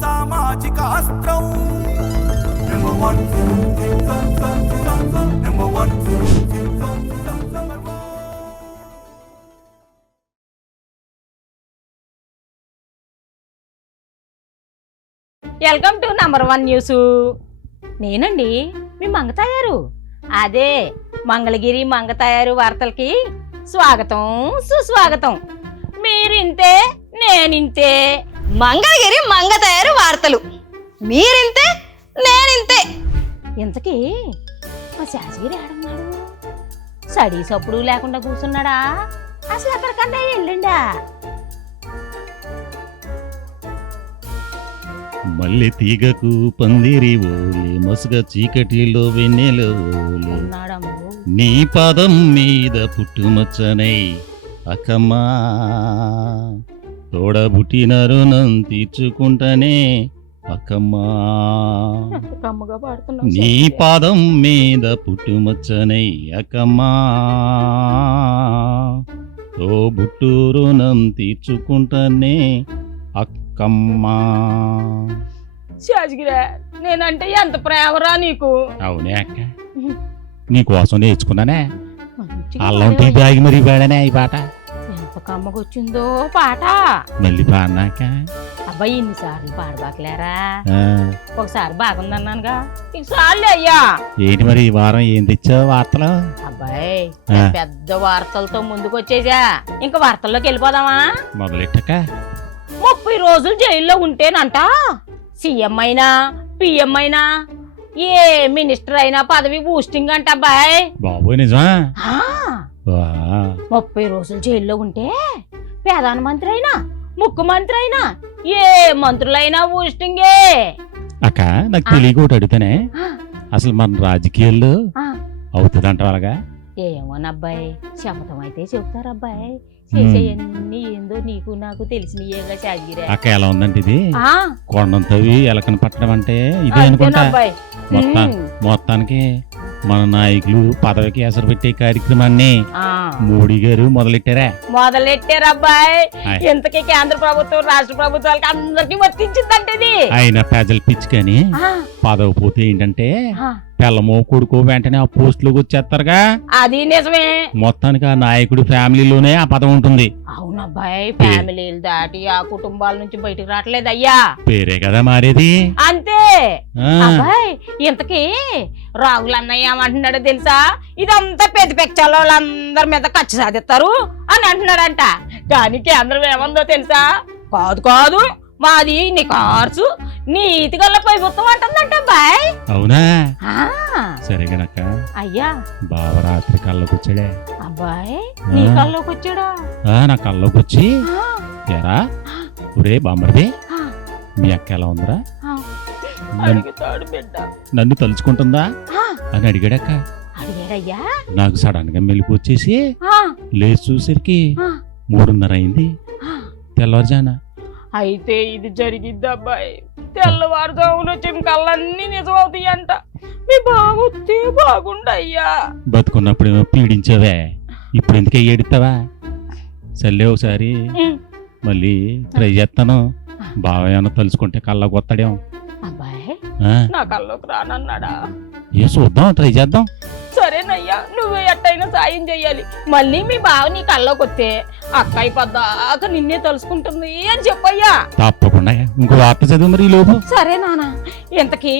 సామాజిక అస్త్రం number 1 welcome to number 1 news. నేనండి మీ మంగతాయారు. అదే మంగళగిరి మంగతాయారు వార్తలకి స్వాగతం సుస్వాగతం. మీరింతే నేనింతే. మంగళగిరి మంగతాయారు వార్తలు మీరింతే నేనింతే. ఇంతకీ మా శాసగిరి ఆడన్నాడు. సడీ సప్పుడు లేకుండా కూర్చున్నాడా? అసలు ఎక్కడికన్నా వెళ్ళిండా? మల్లె తీగకు పందిరి ఓలే మసుగ చీకటిలో వెన్నెల ఓలే ఉన్నాడమ్మో. నీ పాదం మీద పుట్టుమచ్చనై అక్కమ్మా తోడబుట్టిన రుణం తీర్చుకుంటానే అక్కమ్మా. ఎంత కమ్మగా పాడుతున్నావు. నీ పాదం మీద పుట్టుమచ్చనై అక్కమ్మా తోబుట్టు రుణం తీర్చుకుంటానే అక్కమ్మా. శాసగిరా, నేనంటే ఎంత ప్రేమరా నీకు. అవునే అక్క, నీకోసం నేర్చుకున్నానే. మంచిగా అల్లం టీ తాగి మరీ పాడానే ఈ పాట. ఎంత కమ్మగొచ్చిందో పాట. మళ్ళీ పాడినాక అబ్బాయి ఇన్నిసార్లు పాడబాకలేరా? ఆ, ఒకసారి బాగుందన్నానుగా, ఇంకోసార్లు అయ్యా. ఏంటి మరి ఈ వారం ఏం తెచ్చావు వార్తలు? అబ్బాయి ఆ. పెద్ద వార్తలతో ముందుకు వచ్చేసా. ఇంకా వార్తల్లోకి వెళ్ళిపోదామా? మొదలెట్టక 30 రోజులు జైల్లో ఉంటేనంట సీఎం అయినా పిఎం అయినా ఏ మినిస్టర్ అయినా పదవి బూస్టింగ్ అంట అబ్బాయి. బాబోయ్ నిజమా? ఆ, వా, 30 రోజులు జైల్లో ఉంటే ప్రధానమంత్రి అయినా ముఖ్యమంత్రి అయినా ఏ మంత్రులైనా బూస్టింగే. అక్క నాకు తెలియక ఒకటి అడుగుతానే, అసలు మన రాజకీయాల్లో అవుతుందంట అలాగా? ఏమోనబ్బాయి, శపథం అయితే చెప్తారు అబ్బాయి. చేసేయన్నీ ఏందో నీకు నాకు తెలిసినయేగా శాగిరా. అక్క ఎలా ఉందంటే ఇది ఆ, కొండంతవి ఎలకని పట్టడం అంటే ఇదే అనుకుంటా. అంతేనబ్బాయి. మొత్తానికి మన నాయకులు పదవికి ఎసరు పెట్టే కార్యక్రమాన్ని ఆ, మోడీ గారు మొదలెట్టారా? మొదలెట్టారు అబ్బాయి. ఆయ్. ఇంతకీ కేంద్ర ప్రభుత్వం రాష్ట్ర ప్రభుత్వాలకి అందరికి వర్తించిందంటే ఇది. ఆయన ప్రజల పిచ్చి కానీ ఆ, పదవి పోతే ఏంటంటే ఆ, పిల్లమో కొడుకో వెంటనే ఆ పోస్టులోకి వచ్చేస్తారుగా. అది నిజమే. మొత్తానికి ఆ నాయకుడి ఫ్యామిలీలోనే ఆ పదవి ఉంటుంది. అవునబ్బాయి, ఫ్యామిలీలు దాటి ఆ కుటుంబాల నుంచి బయటకు రావట్లేదు అయ్యా. పేరే కదా మారేది. అంతే ఆ, అబ్బాయి. ఇంతకీ రాహుల్ అన్నయ్య ఏమంటున్నాడో తెలుసా? ఇదంతా పెద్ద పెచ్చల వాళ్ళందరి మీద ఖర్చు సాధిస్తారు అని అంటున్నాడంట. కానీ కేంద్రం ఏమందో తెలుసా? కాదు కాదు, మాది నీ కార్సు నీతిగల ప్రభుత్వం అంటుందంట అబ్బాయి. అవునా? ఆ, సరే గనక అయ్యా. బావ రాత్రి కళ్ళకు వచ్చాడే. అబ్బాయి నీ కల్లోకి వచ్చాడా? నా కళ్ళకు వచ్చి ఆ, ఎరా ఒరే బామ్మర్ది ఆ, మీ అక్క ఎలా ఉందిరా, ఆ. నన్ను- అడుగుతాడు బిడ్డ. నన్ను తలుచుకుంటుందా ఆ, అని అడిగాడక్క. అడిగాడయ్యా. నాకు సడన్ గా మెలకు వచ్చేసి ఆ, లేచి చూసరికి ఆ, 3:30 అయింది ఆ. తెల్లవారుజాన. అయితే ఇది జరిగిద్ది అబ్బాయి. తెల్లవారుజామున వచ్చిన కళ్ళన్నీ నిజమవుతాయి అంట. మీ బాగొస్తే బాగుండయ్యా. బతుకున్నప్పుడేమో పీడించావే, ఇప్పుడు ఎందుకే ఏడుతావా? సర్లే ఒకసారి మళ్ళీ ట్రై చేస్తాను. బావ ఏమన్నా తలుచుకుంటే కళ్ళకు వస్తాడేమో. అబ్బాయి ఆ, నా కల్లోకి రానన్నాడా? ఏ చూద్దాం, ట్రై చేద్దాం. సరేనయ్యా, నువ్వే ఎట్టయినా సాయం చెయ్యాలి. మళ్ళీ మీ బావ నీ కల్లోకి వస్తే అక్కయ్య పద్దాక నిన్నే తలుసుకుంటుంది అని చెప్పయ్యా. తప్పకుండా ఇంకో వార్త చదువు మరి ఈ లోపు. సరే నాన్న. ఇంతకీ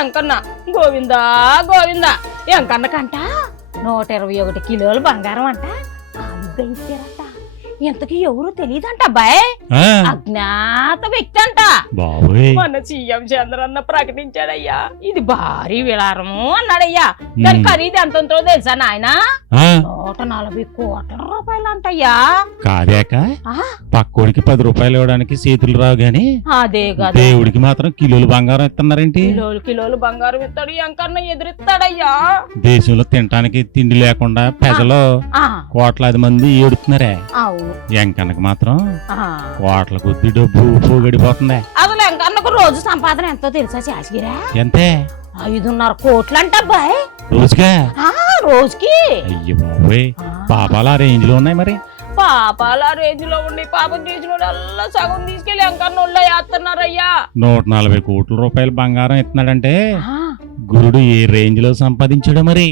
ఎంకన్న గోవిందా గోవిందా ఎంకన్నకంట 121 కిలోలు బంగారం అంట కానుగ్గా ఇచ్చారంట. ఇంతకీ ఎవరు తెలియదంట అబ్బాయి. ఆ, అజ్ఞాత వ్యక్తి అంట. బాబోయ్. మన సీఎం చంద్రన్న ప్రకటించాడయ్యా. ఇది భారీ విలారము అన్నాడయ్యా. దాని ఖరీదు ఎంత ఉంటుందో తెలుసా నాయన? ఆ, 140 కోట్ల రూపాయలు అంటయ్యా. కాదాక ఆ, పక్కోడికి 10 రూపాయలు ఇవ్వడానికి చేతులు రావు గాని అదే కదా. దేవుడికి మాత్రం కిలోలు బంగారం ఇస్తున్నారేంటి? కిలోలు కిలోలు బంగారం ఇస్తాడు. ఎంకన్నా ఎదురిస్తాడయ్యా. దేశంలో తినటానికి తిండి లేకుండా ప్రజలు ఆ, కోట్లాది మంది ఏడుతున్నారే. అవును. ఎంకన్నకు మాత్రం ఆ, కోట్ల కొద్ది డబ్బు పోగడిపోతుంది. అసలు ఎంకన్నకు రోజు సంపాదన ఎంతో తెలుసా శాసగిరా? ఎంతే? 5.5 కోట్లు అంట అబ్బాయి. రోజుగా? ఆ, రోజుకి. అయ్య బాబోయ్, ఆ, పాపాలు ఆ రేంజ్ లో ఉన్నాయి మరి. పాపాల రేంజ్ లో ఉండి పాపం చేసిన వాళ్ళ సగం తీసుకెళ్లి ఎంకన్నోళ్ళ వేస్తున్నారయ్యా. 140 కోట్ల రూపాయలు బంగారం ఇస్తున్నాడంటే గురుడు ఏ రేంజ్ లో సంపాదించాడు మరి.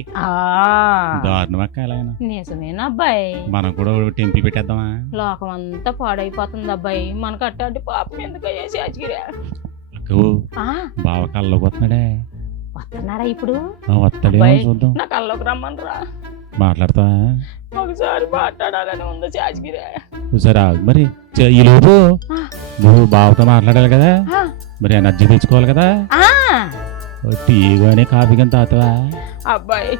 దారుణం అక్క ఎలా అయినా. నిజమేనా అబ్బాయి? మనం కూడా టెంపుల్ పెట్టేద్దామా? లోకం అంతా పాడైపోతుంది అబ్బాయి, మనకు అట్లాంటి పాపం ఎందుకు అయ్యేసిగిరా? బావ కల్లోకి వస్తున్నాడే. వస్తున్నాడా ఇప్పుడు? వస్తాడే, చూద్దాం. నా కల్లోకి రమ్మనరా. మాట్లాడతావా? ఒకసారి మాట్లాడాలని ఉంది చాచిగిరా. సరే మరి ఈ లోపు నువ్వు బావతో మాట్లాడాలి కదా, మరి ఎనర్జీ తెచ్చుకోవాలి కదా. టీ గానీ కాఫీ కానీ తాగుతావా? అబ్బాయి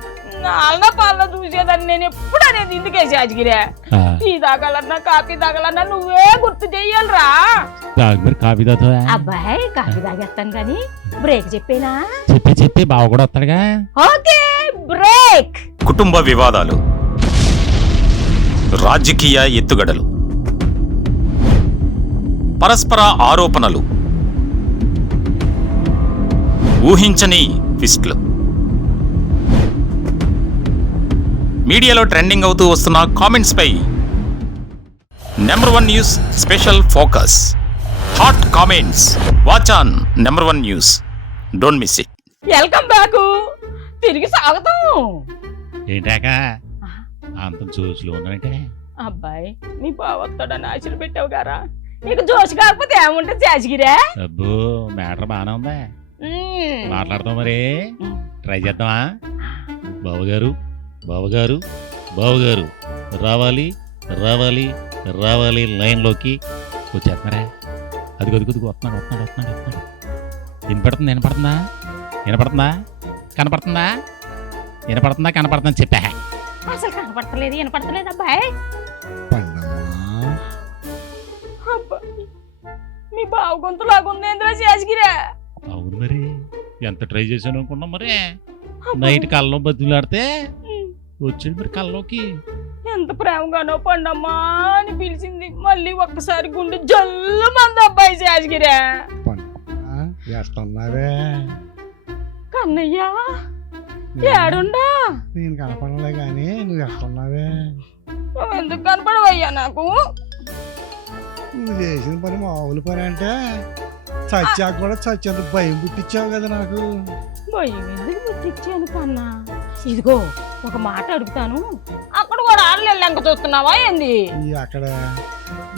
నాన్న పాలన చూసేదాన్ని నేను ఎప్పుడు అనేది ఇందుకే చాచిగిరా. టీ తాగాలన్నా కాఫీ తాగాలన్నా నువ్వే గుర్తు చెయ్యాలరా. మరి కాఫీ తాగుతావా? అబ్బాయి కాఫీ తాగేస్తాను కానీ బ్రేక్ చెప్పేనా? చెప్పి బావ కూడా వస్తాడుగా. Okay break. కుటుంబ వివాదాలు, రాజకీయ ఎత్తుగడలు, పరస్పర ఆరోపణలు, ఊహించని ట్విస్ట్లు, మీడియాలో ట్రెండింగ్ అవుతూ వస్తున్న కామెంట్స్ పై #1 news special focus. Hot comments watch on #1 news. Don't miss it. Welcome back. తిరిగి స్వాగతం. ఏంటాక అంత జోష్లో ఉన్నానంటే? అబ్బాయి నీ బావొస్తాడని ఆశలు పెట్టావు గారా, నీకు జోష్ కాకపోతే ఏముంటుంది చాచిగిరా? అబ్బో మ్యాటర్ బాగానే ఉందా, మాట్లాడతాం మరి. ట్రై చేద్దామా? బావగారు బావగారు బావగారు రావాలి రావాలి రావాలి లైన్లోకి వచ్చేస్తున్నారా? అది కొద్దిగా వస్తున్నాడు వస్తున్నాడు వస్తున్నాడు వస్తున్నాడు. వినపడుతుందా వినపడుతుందా కనపడుతుందా కనపడుతుందని చెప్పా. అసలు కనపడతలేదు వినపడతలేదు అబ్బాయి. మీ బావ గొంతు లాగుంది ఏంద్రా చాచిగిరా? అవును మరి, ఎంత ట్రై చేశాను అనుకున్నాం మరి. నైట్ కళ్ళలో బతులాడితే వచ్చాడు మరి కల్లోకి. ఎంత ప్రేమగానో పండమ్మా అని పిలిచింది, మళ్ళీ ఒక్కసారి గుండె జల్లు మంది అబ్బాయి చాచిగిరా. కన్నయ్యా ఏడుండా? నేను కనపడలే గానీ నువ్వు ఎట్టున్నావే? నువ్వు ఎందుకు కనపడవయ్యా నాకు? నువ్వు చేసిన పని మామూలు పని అంటే చచ్చాక కూడా చచ్చేంత భయం పుట్టించావు కదా నాకు. భయం ఎందుకు పుట్టించాను కన్నా? ఇదిగో ఒక మాట అడుగుతాను, అక్కడ కూడా ఆడలేక చూస్తున్నావా ఏంది? అక్కడ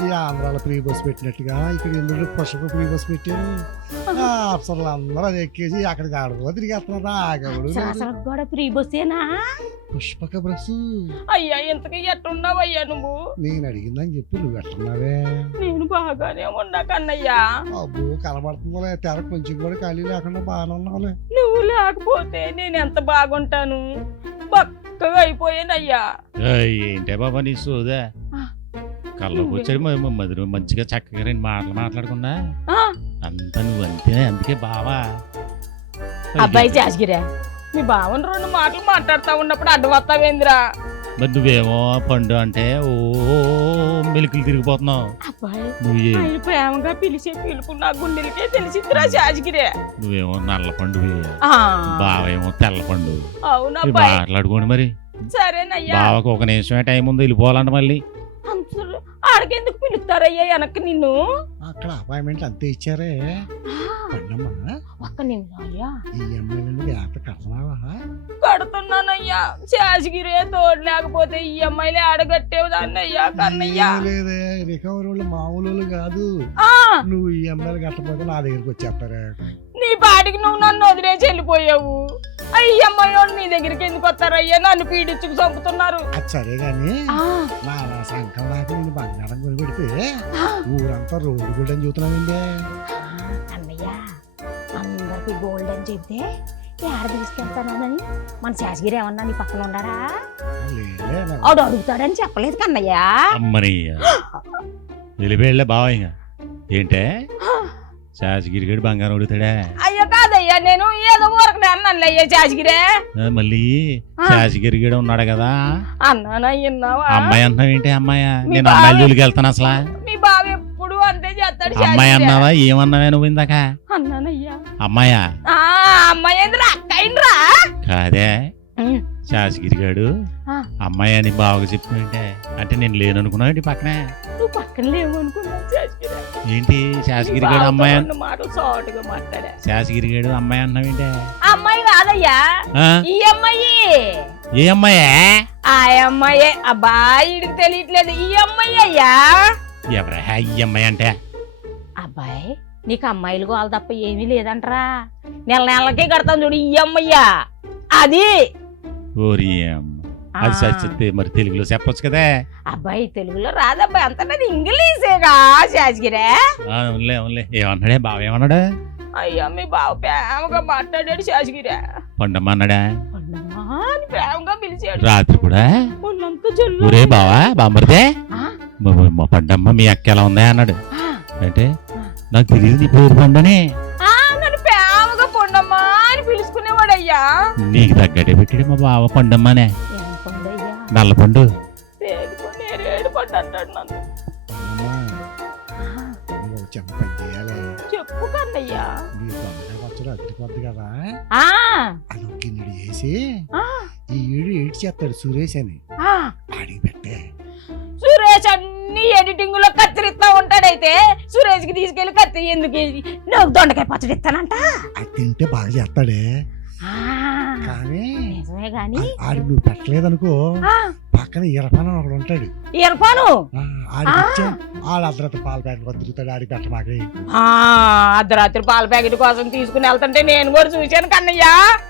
ఈ ఆంధ్రాలో ఫ్రీ బస్ పెట్టినట్టుగా ఇక్కడ ఎందుకు పుష్ప ఫ్రీ బస్ పెట్టారు. అప్సర్లు అందరూ అది ఎక్కేసి అక్కడికి ఆడుకో తిరిగేస్తున్నారా? అసలు కూడా ఫ్రీ బస్సేనా? పుష్పక బస్సు. అయ్యా ఇంతకీ ఎట్టున్నావయ్యా నువ్వు? నేను అడిగిందని చెప్పి నువ్వు ఎట్టున్నావే? నేను బాగానే ఉన్నా కన్నయ్యా. అబ్బో కనబడుతుందో తెర కొంచెం కూడా ఖాళీ లేకుండా బాగానే ఉన్నావులే. నువ్వు లేకపోతే నేను ఎంత బాగుంటాను, బక్కగా అయిపోయానయ్యా. ఏంటే బాబా నీ సోదా? కళ్ళలోకి వచ్చాడు మధుర మంచిగా చక్కగా 2 మాటలు మాట్లాడకుండా అంతా నువ్వు అంతే. అందుకే బావా. అబ్బాయి చాచిగిరా, మీ బావని 2 మాటలు మాట్లాడుతా ఉన్నప్పుడు అడ్డు వస్తావేంద్రా? మరి నువ్వేమో పండు అంటే ఓ మెలికలు తిరిగిపోతున్నావు. అబ్బాయి ప్రేమగా పిలిచే పిలుపు నా గుండెలకే తెలిసిందిరా చాచిగిరే. నువ్వేమో నల్ల పండు, బావేమో తెల్ల పండు. అవునా? మాట్లాడుకోండి మరి. సరేనయ్యా. బావకు ఒక నిమిషమే టైం ఉంది, వెళ్ళిపోవాలంట మళ్ళీ. ఆడికెందుకు పిలుస్తారయ్యా వెనక్కి నిన్ను? అక్కడ అపాయింట్మెంట్ అంతే ఇచ్చారే. ఒక్క నిమిషం అయ్యా. కడుతున్నానయ్యా. శాసగిరే తోడు లేకపోతే ఈ అమ్మాయిలే ఆడగట్టేవు దాన్ని అయ్యా. కన్నయ్యా లేదే, రికవరీ వాళ్ళు మామూలు కాదు. నువ్వు ఈ అమ్మాయిలు కట్టపోతే నా దగ్గరికి వచ్చేస్తారా? నీ పాటికి నువ్వు నన్ను వదిలేసి వెళ్ళిపోయావు. అయ్యమ్మాయి నీ దగ్గరికి ఎందుకు వస్తారయ్యా? నన్ను పీడించుకు చంపుతున్నారు. అది సరే గాని నా సంకం నాకు నేను బంగారం కొని పెడితే ఊరంతా రోడ్డు గోల్డ్ అని చూస్తున్నానండి. అన్నయ్య అందరికి గోల్డ్ అని చెప్తే ఆడ తీసుకెళ్తానని మన శాసగిరి ఏమన్నా నీ పక్కన ఉండారా? ఆడు అడుగుతాడని చెప్పలేదు కన్నయ్యా. వెళ్ళిపోయలే బావ. ఏంటే శాసగిరి గడి బంగారం అడుగుతాడా? అయ్యో కాదయ్యా, నేను ఏదో ఊరకు అన్నాను అయ్యా. శాసగిరే మళ్ళీ శాసగిరి గడి ఉన్నాడు కదా అన్నానయ్యన్నావా? అమ్మాయి అన్నావు ఏంటి? అమ్మాయా? నేను అమ్మాయి జోలికి వెళ్తాను అసలు. మీ బావ ఎప్పుడు అంతే చేస్తాడు. అమ్మాయి అన్నావా? ఏమన్నావే నువ్వు ఇందాక? అన్నానయ్యా. అమ్మాయా? అమ్మాయి ఏంద్రా? అక్క అయిండ్రా? కాదే, శాసగిరి గాడు ఆ. అమ్మాయి అని బాగా చెప్తుంటే అంటే నేను లేను అనుకున్నావు పక్కనే నువ్వు పక్కన లేవనుకున్నావు శాసగిరి. ఏంటి శాసగిరి గాడు అమ్మాయి రెండు మాటలు సాటుగా మాట్లాడా. శాసగిరి గాడు అమ్మాయి అన్నావేంటే అమ్మాయి కాదయ్యా, ఆ? ఈ అమ్మాయి. ఏ అమ్మాయే ఆ అమ్మాయే. అబ్బాయి ఇడికి తెలియట్లేదు, ఈ అమ్మాయి అయ్యా. ఎవరా ఈ అమ్మాయి అంటే అబ్బాయి నీకు అమ్మాయిలు గోల తప్ప ఏమీ లేదంటరా. నెల నెలకే కడతాను చూడు, ఈ అమ్మయ్యా అది. ఓరి అమ్మ. అది సచ్చితే మరి తెలుగులో చెప్పొచ్చు కదా. అబ్బాయి తెలుగులో రాదబ్బాయి, అంత ఇంగ్లీషేగా శాసగిరే. అవునులే అవునులే. ఏమన్నాడే బావ ఏమన్నాడా? అయ్యా మీ బావ ప్రేమగా మాట్లాడాడు శాసగిరే. పండమ్మ అన్నాడా? పండమ్మా అని ప్రేమగా పిలిచాడు. రాత్రి కూడా ఒళ్ళంతా జల్లు. ఊరే బావా బామ్మరిదే ఆ, మా పండమ్మ మీ అక్క ఎలా ఉందా అన్నాడు. ఆ, అంటే నాకు తెలియదు నీ పేరు పండని. ఆ, నన్ను ప్రేమగా పొండమ్మా అని పిలుచుకునేవాడయ్యా. నీకు తగ్గట్టే పెట్టాడు మా బావ పండమ్మనే. ఏం పండయ్యా? నల్ల పండు. నేరేడు పండు అంటాడు నన్ను. అమ్మా, ఆ, నువ్వు చెప్ప పని చేయాలి. చెప్పు కన్నయ్యా. నీ తొందరగా వచ్చాడు అదిరిపోద్ది కదా. ఆ, అది ఒక గిన్నెడు వేసి ఆ, ఈ ఏడు ఏడు చేస్తాడు సురేష్ అని ఆ. అడిగి పెట్టే. సురేష్ అన్ని ఎడిటింగ్ లో కత్తిరిస్తా ఉంటాడైతే సురేష్ కి తీసుకెళ్లి కత్తి ఎందుకు నువ్వు దొండకాయ పచ్చడి ఇస్తానంట. అది తింటే బాగా చేస్తాడే. ఆ, కానీ నిజమే గాని ఆడికి నువ్వు పెట్టలేదనుకో ఆ, పక్కన ఇరపాన ఒకడు ఉంటాడు. ఇర్ఫాను ఆడికి ఇచ్చా ఆడు అర్ధరాత్రి పాల ప్యాకెట్ వదులుతాడు. ఆడికి పెట్టమాకి. ఆ, అర్ధరాత్రి పాల ప్యాకెట్ కోసం తీసుకుని వెళ్తుంటే నేను కూడా చూశాను కన్నయ్య.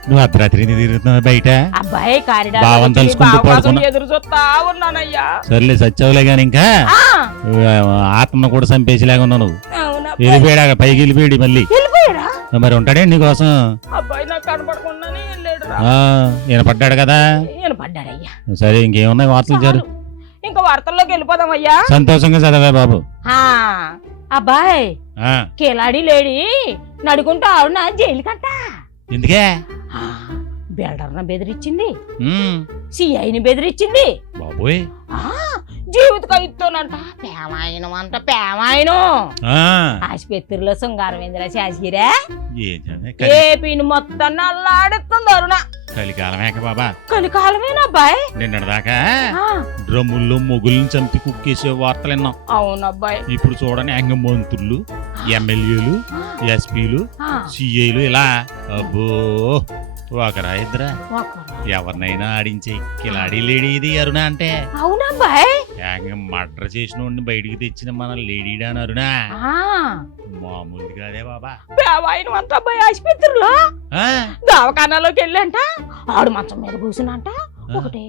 నువ్వు అర్ధరాత్రి తిరుగుతున్నావు బయట. అబ్బాయి కారిడార్ బావని తలుచుకుంటూ పడుకున్నా. ఎదురు చూస్తా ఉన్నానయ్యా. సర్లే సచ్చావులే గాని ఇంకా ఆ, ఆత్మను కూడా చంపేసిలాగా ఉన్నావు నువ్వు. అవునబ్బాయి. వెళ్ళిపోయాడు పైకి వెళ్ళిపోయాడు మళ్ళీ. వెళ్ళిపోయాడా? మరి ఉంటాడే నీకోసం. అబ్బాయి నాకు కనపడకుండానే వెళ్ళాడు రా. ఈయన పడ్డాడు కదా. నేను పడ్డాడయ్యా. సరే ఇంకేమున్నాయి వార్తలు జరు. ఇంకా వార్తల్లోకి వెళ్ళిపోదామయ్యా. సంతోషంగా చదవే బాబు. ఆ, అబ్బాయి ఆ, కిలాడి లేడి నడుకుంటూ ఆవిడ జైలుకంట. ఎందుకే? బిల్డర్ను బెదిరించింది, ఉమ్, సిఐని బెదిరించింది. బాబోయ్. ఆ, జీవిత ఖైదుతోనంట. పేమాయనం అంట పేమాయనం. ఆ, ఆసుపత్రిలో శృంగారవేంద్ర శాసగిరే ఏం చేద్దాం? ఏపీని మొత్తం నల్లాడుతుంది అరుణ. కలికాలమేక బాబా. కలికాలమేనా అబ్బాయి? నిన్నటిదాకా ఆ, డ్రమ్ముల్లో మొగుల్ని చంపి కుక్కేసే వార్తలు విన్నాం. అవునబ్బాయి. ఇప్పుడు చూడని అంగ మంత్రులు, ఎమ్మెల్యేలు, ఎస్పీలు, ఆ, సిఐలు ఇలా. అబ్బో ఒకరా ఇద్దరా ఒకరు. ఎవరినైనా ఆడించే కిలాడి లేడీ ఇది అరుణ అంటే. అవునబ్బాయి. ఏకంగా మర్డర్ చేసిన వాడిని బయటికి తెచ్చిన మన లేడీడా అని అరుణ. ఆ, మామూలు కాదే బాబా. పేమాయనం అంట అబ్బాయి. ఆసుపత్రిలో ఆ, దవాఖానాలోకి వెళ్ళంట. ఆడు మంచం మీద కూర్చునంట. ఒకటే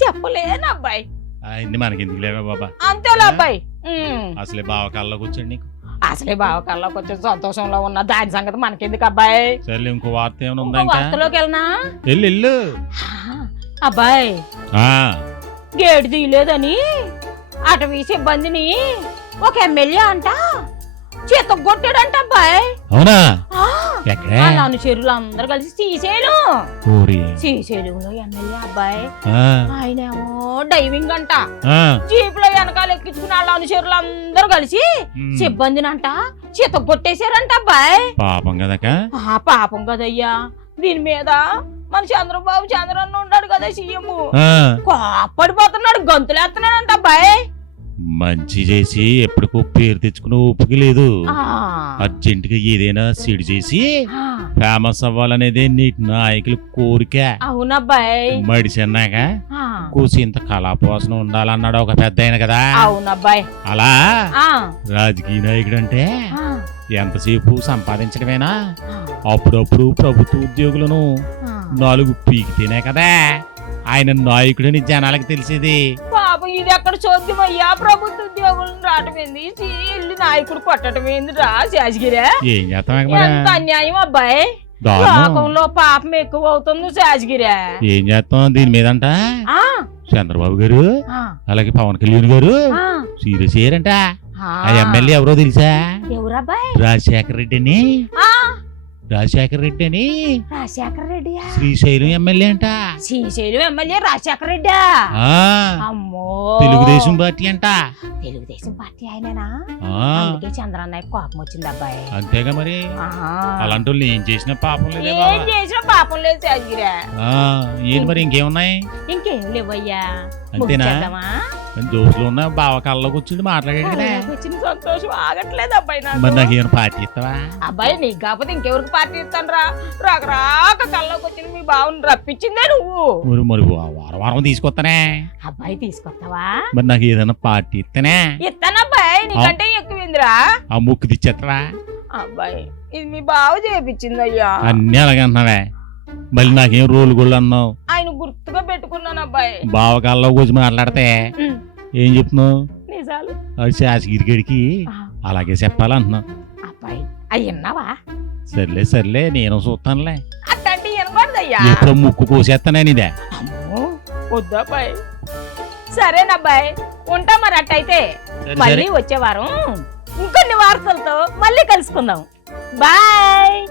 చెప్పలేను అబ్బాయి. అయింది మనకెందుకు లేవే బాబా. అంతేలే అబ్బాయి. ఉమ్. అసలే బావ కళ్ళకు వచ్చాడు నీకు. అసలే బావకాల్లోకి వచ్చే సంతోషంలో ఉన్న దాని సంగతి మనకెందుకు అబ్బాయి. సర్లే ఇంకో వార్త ఏమైనా ఉందా ఇంకో ఇంకా? వార్తలోకి వెళ్ళనా? వెళ్ళు. అబ్బాయి ఆ, గేటు తీయలేదని అటవీ సిబ్బందిని ఒక ఎమ్మెల్యే అంట చేతగొట్టాడంట అబ్బాయి. అవునా? ఆ, ఎక్కడే? వాళ్ళ అనుచరులు అందరూ కలిసి శ్రీశైలం. ఊరి. శ్రీశైలంలో ఎమ్మెల్యే అబ్బాయి. ఆ, ఆయనేమో డైవింగ్ అంట. ఆ, జీప్ లో వెనకాల ఎక్కించుకుని వాళ్ళ అనుచరులు అందరూ కలిసి ఉమ్. సిబ్బందినంట చేతగొట్టేశారంట అబ్బాయి. పాపం కదక. ఆ, పాపం కదయ్యా. దీని మీద మన చంద్రబాబు చంద్రన్న ఉన్నాడు కదా సీఎం, ఆ, కోప్పడిపోతున్నాడు, గంతులేస్తున్నాడంట అబ్బాయి. మంచి చేసి ఎప్పటికో పేరు తెచ్చుకుని ఊపికి లేదు. ఆ, అర్జెంట్ గా ఏదైనా సీడ్ చేసి ఆ, ఫేమస్ అవ్వాలనేదే నీ నాయకుల కోరిక. అవునబ్బాయి. మడిసన్నాక ఆ, కూసి ఇంత కళాపోసన ఉండాలన్నాడు ఒక పెద్ద ఆయన కదా. అవునబ్బాయి. అలా ఆ, రాజకీయ నాయకుడు అంటే ఆ, ఎంతసేపు సంపాదించడమేనా? ఆ, అప్పుడప్పుడు ప్రభుత్వ ఉద్యోగులను ఆ. 4 పీకితేనే కదా ఆయన నాయకుడని జనాలకు తెలిసేది. పాపం ఇది ఎక్కడ చూద్దామయ్యా. ప్రభుత్వ ఉద్యోగులను రావటం ఏంది, ఇల్లు నాయకుడు కొట్టడం ఏంది రా శాసగిరే. ఏం చేస్తాం ఎంత అన్యాయం అబ్బాయి. దారుణం. లోకంలో పాపం ఎక్కువ అవుతుంది శాసగిరే. ఏం చేస్తాం దీని మీదంట? ఆ, చంద్రబాబు గారు ఆ, అలాగే పవన్ కళ్యాణ్ గారు ఆ, సీరియస్ అయ్యారంట. ఆ. ఆ ఎమ్మెల్యే ఎవరో తెలుసా? ఎవరబ్బాయి? రాజశేఖర రెడ్డి అని. ఆ, రాజశేఖర రెడ్డి అని రాజశేఖర రెడ్డియా? శ్రీశైలం ఎమ్మెల్యే అంట. శ్రీశైలం ఎమ్మెల్యే రాజశేఖర రెడ్డా? ఆ, అమ్మో, తెలుగుదేశం పార్టీ అంట. తెలుగుదేశం పార్టీ ఆయనేనా? ఆ, అందుకే చంద్రన్నయ్య కోపం వచ్చింది అబ్బాయి. అంతేగా మరి. ఆహా. అలాంటి వాళ్ళు ఏం చేసినా పాపం లేదే ఏం బాబా. చేసినా పాపం లేదు శాస్త్రిరా. ఆ, ఏంటి మరి ఇంకేమున్నాయి? ఇంకేం లేవయ్యా. అంతేనా? ముగించేద్దామా? దోస్తులు ఉన్న బావ కళ్ళలోకి వచ్చి మాట్లాడాడు కదా. నాకు వచ్చిన సంతోషం ఆగట్లేదు అబ్బాయి నాకు. మరి నాకు ఏమైనా పార్టీ ఇస్తావా? అబ్బాయి నీకు కాకపోతే ఇంకెవరికి పార్టీ ఇస్తాను రా. రాక కల్లోకి వచ్చిన మీ బావుని రప్పించిందే నువ్వు. మరి వారం వారం తీసుకొస్తానే. అబ్బాయి తీసుకొస్తావా? మరి నాకు ఏదైనా పార్టీ ఇస్తానే. ఇస్తానబ్బాయి, నీకంటే ఎక్కువిందిరా. ఆ ముక్కు తెచ్చేస్తావా? అబ్బాయి ఇది మీ బావ చేపించిందయ్యా. అన్నీ అలాగంటున్నావే. మళ్ళీ నాకేం రోలు గోళ్ళు అన్నావు. ఆయన గుర్తుగా పెట్టుకున్నాను అబ్బాయి. బావ కళ్ళలోకి వచ్చి మాట్లాడితే ఏం చెప్తున్నావు? నిజాలు. అది శాసగిరిగడికి అలాగే చెప్పాలంటున్నావు. అబ్బాయి అవి విన్నావా? సర్లే నేను చూస్తానులే. అట్టంటే వినకూడదయ్యా. ఎప్పుడో ముక్కు కోసేస్తానని ఇదే. అమ్మో వద్దు అబ్బాయి. సరేనబ్బాయి ఉంటా మరి. అట్టయితే సరే, మళ్ళీ వచ్చే వారం ఇంకొన్ని వార్తలతో మళ్ళీ కలుసుకుందాం. బాయ్.